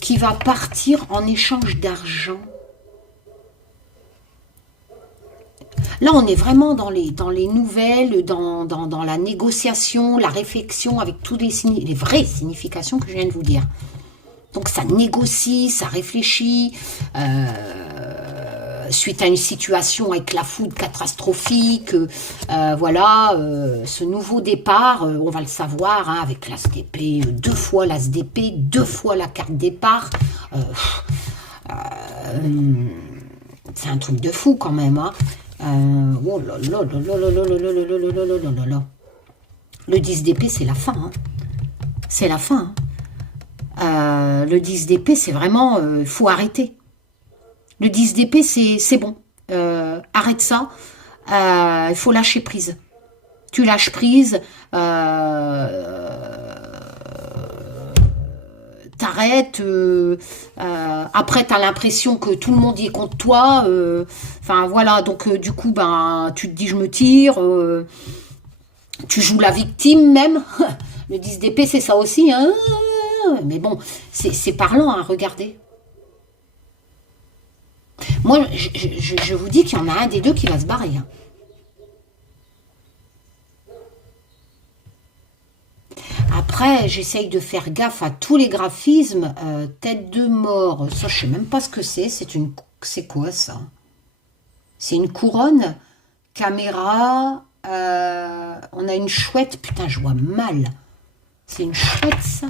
qui va partir en échange d'argent? Là, on est vraiment dans les nouvelles, dans la négociation, la réflexion, avec toutes les vraies significations que je viens de vous dire. Donc, ça négocie, ça réfléchit. suite à une situation avec la foudre catastrophique, voilà, ce nouveau départ, on va le savoir, hein, avec l'as d'épée, 2 fois l'as d'épée, 2 fois la carte départ, c'est un truc de fou quand même, hein. Oh là là là là là là là là là là là là là là. Le 10 d'épée, c'est la fin, hein. C'est la fin, hein. Le 10 d'épée, c'est vraiment, faut arrêter. Le 10 d'épée, c'est bon. Arrête ça. Il faut lâcher prise. Tu lâches prise. T'arrêtes. Après, tu as l'impression que tout le monde y est contre toi. Enfin, voilà. Donc, du coup, ben, tu te dis, je me tire. Tu joues la victime, même. Le 10 d'épée, c'est ça aussi. Hein, mais bon, c'est parlant, hein, regardez. Moi, je vous dis qu'il y en a un des deux qui va se barrer. Hein. Après, j'essaye de faire gaffe à tous les graphismes. Tête de mort, ça, je sais même pas ce que c'est. C'est quoi, ça? C'est une couronne. Caméra. On a une chouette. Putain, je vois mal. C'est une chouette, ça.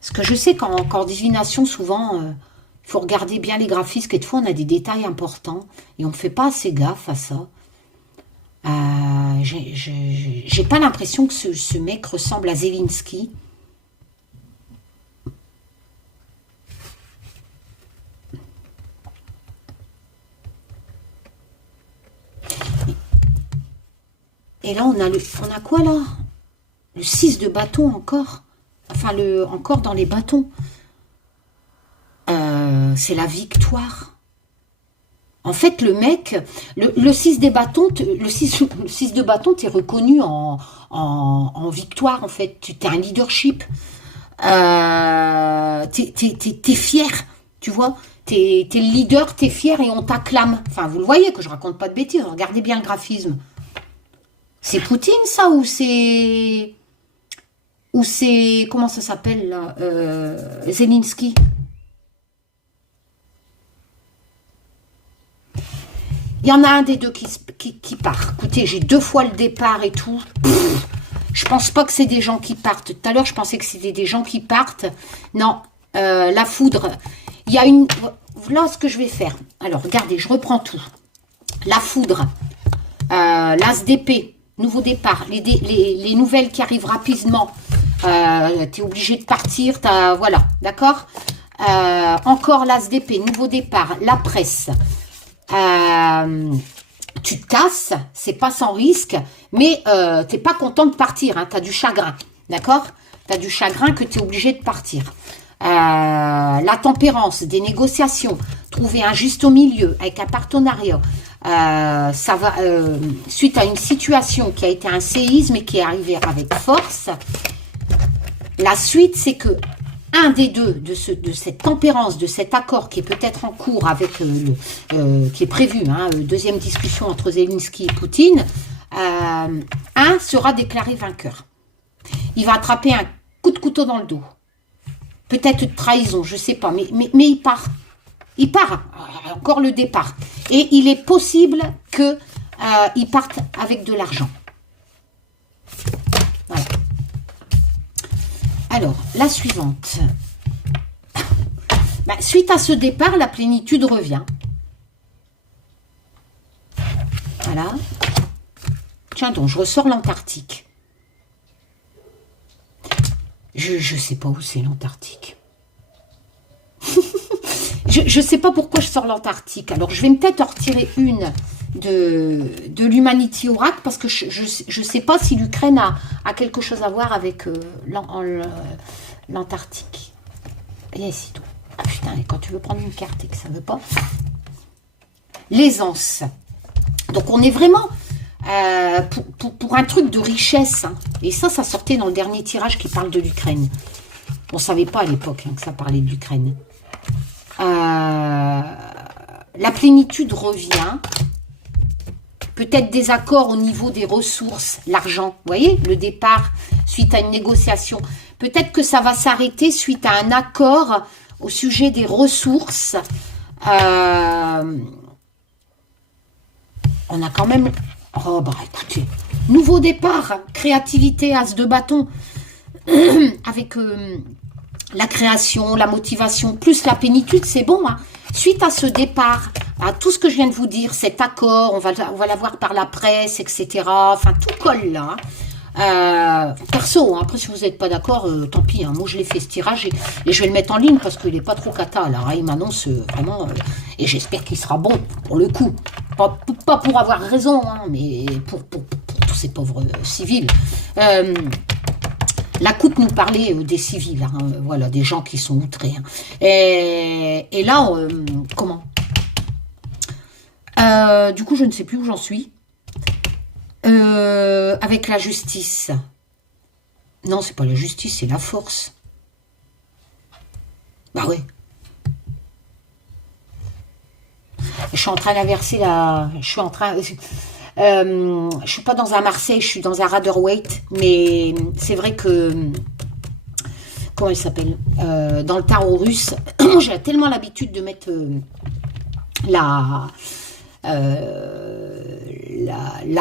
Parce que je sais qu'en divination, souvent... il faut regarder bien les graphismes, quelquefois on a des détails importants et on ne fait pas assez gaffe à ça. J'ai pas l'impression que ce mec ressemble à Zelensky. Et là, on a quoi là? Le 6 de bâton encore. Enfin, encore dans les bâtons. C'est la victoire. En fait, le mec, le 6 des bâtons, le 6 de bâton, tu es reconnu en victoire, en fait. Tu es un leadership. T'es fier, tu vois. T'es le leader, t'es fier et on t'acclame. Enfin, vous le voyez que je raconte pas de bêtises. Regardez bien le graphisme. C'est Poutine, ça, ou c'est... Comment ça s'appelle, là, Zelensky. Il y en a un des deux qui part. Écoutez, j'ai 2 fois le départ et tout. Je pense pas que c'est des gens qui partent. Tout à l'heure, je pensais que c'était des gens qui partent. Non, la foudre. Il y a une... Voilà ce que je vais faire. Alors, regardez, je reprends tout. La foudre. L'as d'épée. Nouveau départ. Les nouvelles qui arrivent rapidement. Tu es obligé de partir. Voilà, d'accord. Encore l'as d'épée. Nouveau départ. La presse. Tu te casses, c'est pas sans risque, mais t'es pas content de partir, hein, tu as du chagrin, d'accord? Tu as du chagrin que tu es obligé de partir. La tempérance, des négociations, trouver un juste au milieu avec un partenariat. Ça va, suite à une situation qui a été un séisme et qui est arrivé avec force, la suite c'est que un des deux de cette tempérance, de cet accord qui est peut-être en cours avec qui est prévu, hein, deuxième discussion entre Zelensky et Poutine, un sera déclaré vainqueur. Il va attraper un coup de couteau dans le dos. Peut-être de trahison, je ne sais pas, mais il part. Il part, encore le départ. Et il est possible qu'il parte avec de l'argent. Voilà. Alors, la suivante. Ben, suite à ce départ, la plénitude revient. Voilà. Tiens donc, je ressors l'Antarctique. Je ne sais pas où c'est l'Antarctique. Je ne sais pas pourquoi je sors l'Antarctique. Alors, je vais peut-être en retirer une de l'Humanity Oracle parce que je ne sais pas si l'Ukraine a quelque chose à voir avec l'Antarctique. Et c'est tout. Ah putain, et quand tu veux prendre une carte et que ça ne veut pas. L'aisance. Donc, on est vraiment pour un truc de richesse. Hein. Et ça sortait dans le dernier tirage qui parle de l'Ukraine. On ne savait pas à l'époque hein, que ça parlait de l'Ukraine. La plénitude revient. Peut-être des accords au niveau des ressources, l'argent. Vous voyez, le départ suite à une négociation. Peut-être que ça va s'arrêter suite à un accord au sujet des ressources. On a quand même... Oh, bah écoutez, nouveau départ, créativité, as de bâton, avec la création, la motivation, plus la plénitude, c'est bon. Hein. Suite à ce départ, à tout ce que je viens de vous dire, cet accord, on va l'avoir par la presse, etc. Enfin, tout colle là. Hein. Perso, hein, après si vous n'êtes pas d'accord, tant pis, hein, moi je l'ai fait ce tirage et je vais le mettre en ligne parce qu'il n'est pas trop cata là, hein, il m'annonce vraiment, et j'espère qu'il sera bon pour le coup, pas pour avoir raison, hein, mais pour tous ces pauvres civils. La coupe nous parlait des civils, hein, voilà, des gens qui sont outrés. Hein. Et là, comment du coup, je ne sais plus où j'en suis. Avec la justice. Non, c'est pas la justice, c'est la force. Bah ouais. Je suis en train d'inverser la... Je suis en train... je suis pas dans un Marseille, je suis dans un Rider-Waite. Mais c'est vrai que... Comment il s'appelle dans le tarot russe, j'ai tellement l'habitude de mettre la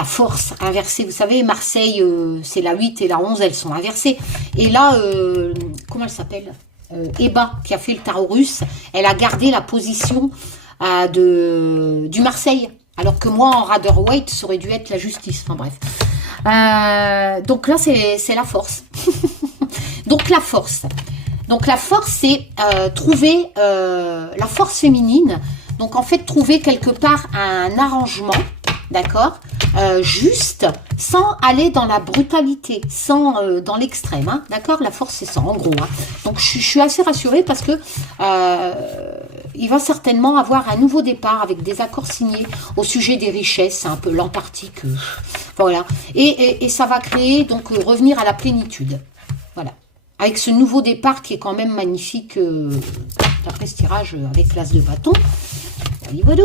force inversée. Vous savez, Marseille, c'est la 8 et la 11, elles sont inversées. Et là, comment elle s'appelle Eba, qui a fait le tarot russe, elle a gardé la position du Marseille. Alors que moi, en Rider-Waite, ça aurait dû être la justice. Enfin bref. Donc là, c'est la force. Donc la force. Donc la force, c'est trouver la force féminine. Donc en fait, trouver quelque part un arrangement, d'accord, juste, sans aller dans la brutalité, sans dans l'extrême, hein, d'accord. La force, c'est ça, en gros. Hein. Donc je suis assez rassurée parce que il va certainement avoir un nouveau départ avec des accords signés au sujet des richesses, c'est un peu l'Antarctique, voilà. Et ça va créer, donc, revenir à la plénitude, voilà. Avec ce nouveau départ qui est quand même magnifique, d'après ce tirage avec l'as de bâton. Voilà.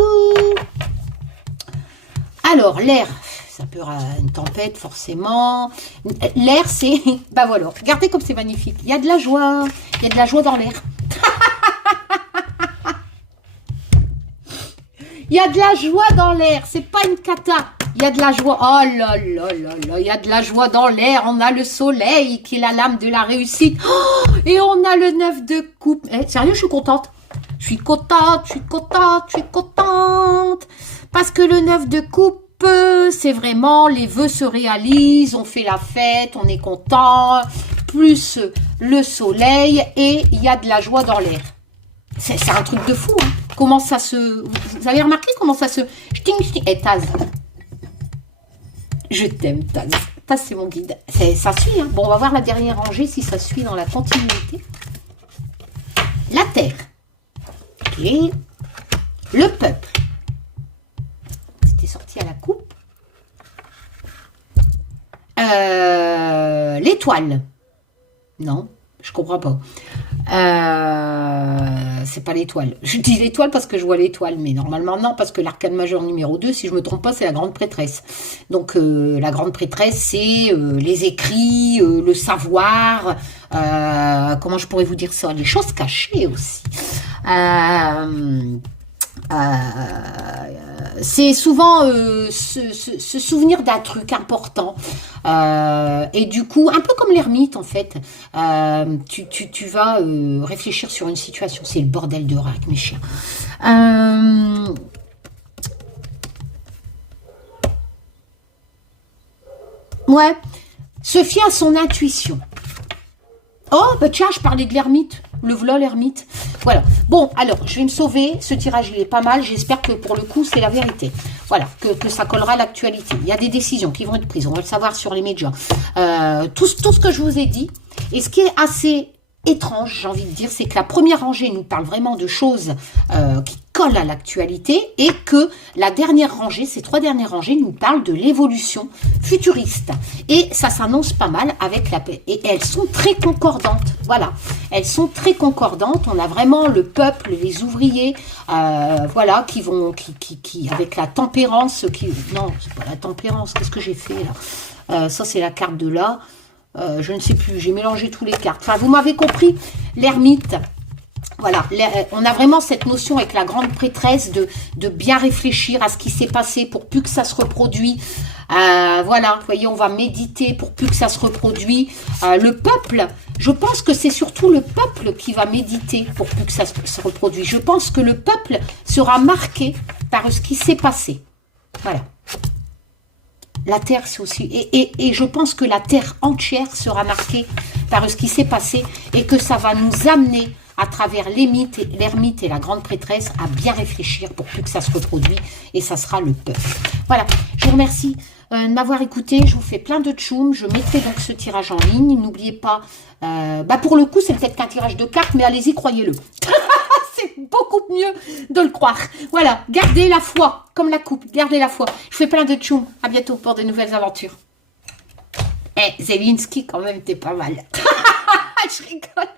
Alors, l'air, ça peut être une tempête, forcément. L'air, c'est... Ben voilà, regardez comme c'est magnifique. Il y a de la joie. Il y a de la joie dans l'air. Il y a de la joie dans l'air. C'est pas une cata. Il y a de la joie. Oh là là là là. Il y a de la joie dans l'air. On a le soleil qui est la lame de la réussite. Oh, et on a le 9 de coupe. Eh, sérieux, je suis contente. Je suis contente, je suis contente, je suis contente. Parce que le 9 de coupe, c'est vraiment les vœux se réalisent, on fait la fête, on est content, plus le soleil et il y a de la joie dans l'air. C'est un truc de fou. Hein. Comment ça se... Vous avez remarqué comment ça se... Et Taz. Je t'aime, Taz. Taz, c'est mon guide. Ça suit. Hein. Bon, on va voir la dernière rangée si ça suit dans la continuité. La terre. Et le peuple. C'était sorti à la coupe. L'étoile. Non, je comprends pas. C'est pas l'étoile. Je dis l'étoile parce que je vois l'étoile, mais normalement non, parce que l'arcane majeur numéro 2, si je me trompe pas, c'est la grande prêtresse. Donc la grande prêtresse, c'est les écrits, le savoir, comment je pourrais vous dire ça, les choses cachées aussi. C'est souvent se souvenir d'un truc important et du coup un peu comme l'ermite en fait, tu vas réfléchir sur une situation. C'est le bordel de rat avec mes chiens. Ouais, se fier à son intuition. Oh bah tiens, je parlais de l'ermite. Le voilà l'ermite. Voilà. Bon, alors, je vais me sauver. Ce tirage, il est pas mal. J'espère que pour le coup, c'est la vérité. Voilà, que ça collera à l'actualité. Il y a des décisions qui vont être prises. On va le savoir sur les médias. Tout ce que je vous ai dit. Et ce qui est assez étrange, j'ai envie de dire, c'est que la première rangée nous parle vraiment de choses qui collent à l'actualité et que la dernière rangée, ces trois dernières rangées, nous parlent de l'évolution futuriste. Et ça s'annonce pas mal avec la paix. Et elles sont très concordantes. Voilà, elles sont très concordantes. On a vraiment le peuple, les ouvriers, voilà, qui vont, qui avec la tempérance, non, c'est pas la tempérance. Qu'est-ce que j'ai fait là ça, c'est la carte de là. Je ne sais plus, j'ai mélangé tous les cartes. Enfin, vous m'avez compris, l'ermite Voilà, on a vraiment cette notion avec la grande prêtresse de bien réfléchir à ce qui s'est passé pour plus que ça se reproduise. Voilà, vous voyez, on va méditer pour plus que ça se reproduise. Le peuple, je pense que c'est surtout le peuple qui va méditer pour plus que ça se reproduise. Je pense que le peuple sera marqué par ce qui s'est passé. Voilà. La terre, c'est aussi... Et je pense que la terre entière sera marquée par ce qui s'est passé et que ça va nous amener à travers l'ermite et la grande prêtresse à bien réfléchir pour plus que ça se reproduise et ça sera le peuple. Voilà, je vous remercie de m'avoir écouté, je vous fais plein de tchoum, je mettrai donc ce tirage en ligne, n'oubliez pas, pour le coup c'est peut-être qu'un tirage de cartes, mais allez-y, croyez-le. C'est beaucoup mieux de le croire. Voilà, gardez la foi, comme la coupe, gardez la foi. Je vous fais plein de tchoum, à bientôt pour de nouvelles aventures. Zelensky quand même, t'es pas mal. Je rigole.